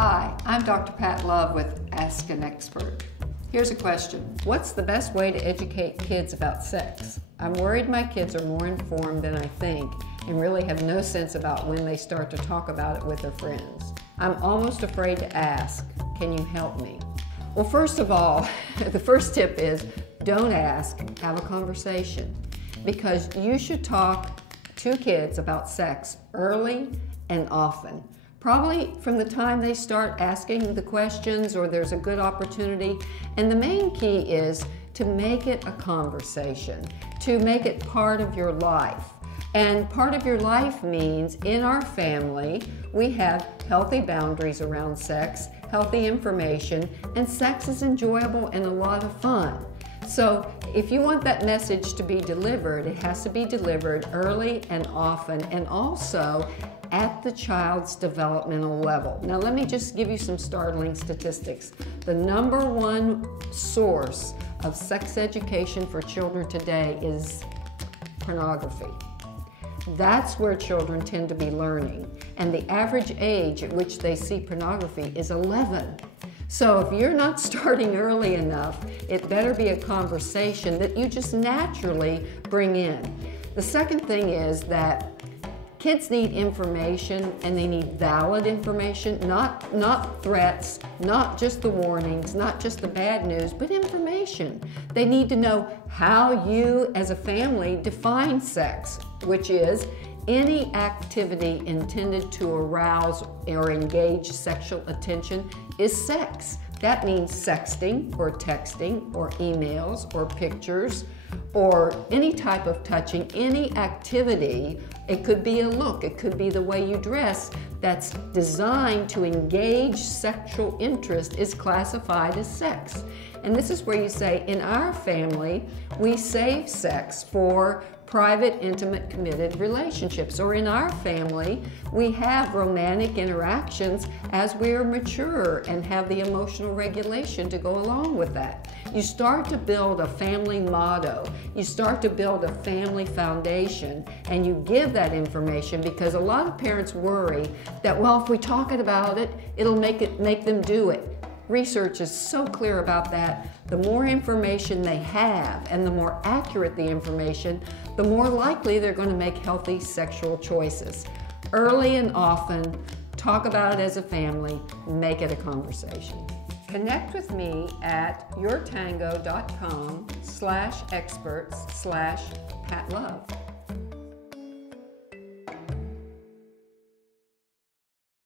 Hi, I'm Dr. Pat Love with Ask an Expert. Here's a question. What's the best way to educate kids about sex? I'm worried my kids are more informed than I think and really have no sense about when they start to talk about it with their friends. I'm almost afraid to ask. Can you help me? Well, first of all, the first tip is don't ask, have a conversation. Because you should talk to kids about sex early and often. Probably from the time they start asking the questions or there's a good opportunity. And the main key is to make it a conversation, to make it part of your life. And part of your life means in our family, we have healthy boundaries around sex, healthy information, and sex is enjoyable and a lot of fun. So if you want that message to be delivered, it has to be delivered early and often, and also at the child's developmental level. Now let me just give you some startling statistics. The number one source of sex education for children today is pornography. That's where children tend to be learning, and the average age at which they see pornography is 11. So if you're not starting early enough, it better be a conversation that you just naturally bring in. The second thing is that kids need information, and they need valid information, not threats, not just the warnings, not just the bad news, but information. They need to know how you as a family define sex, which is any activity intended to arouse or engage sexual attention is sex. That means sexting or texting or emails or pictures or any type of touching, any activity. It could be a look, it could be the way you dress that's designed to engage sexual interest is classified as sex. And this is where you say, in our family, we save sex for private, intimate, committed relationships. Or in our family, we have romantic interactions as we're mature and have the emotional regulation to go along with that. You start to build a family motto. You start to build a family foundation, and you give that information because a lot of parents worry that, well, if we talk about it, it'll make them do it. Research is so clear about that. The more information they have and the more accurate the information, the more likely they're going to make healthy sexual choices. Early and often, talk about it as a family, make it a conversation. Connect with me at YourTango.com/experts/PatLove.